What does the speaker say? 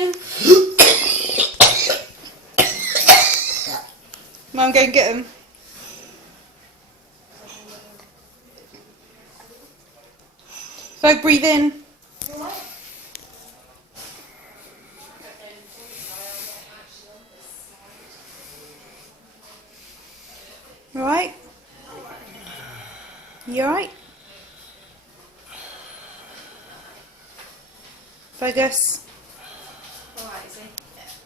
in. Mum, go and get him. So breathe in. You alright? You alright? Fergus?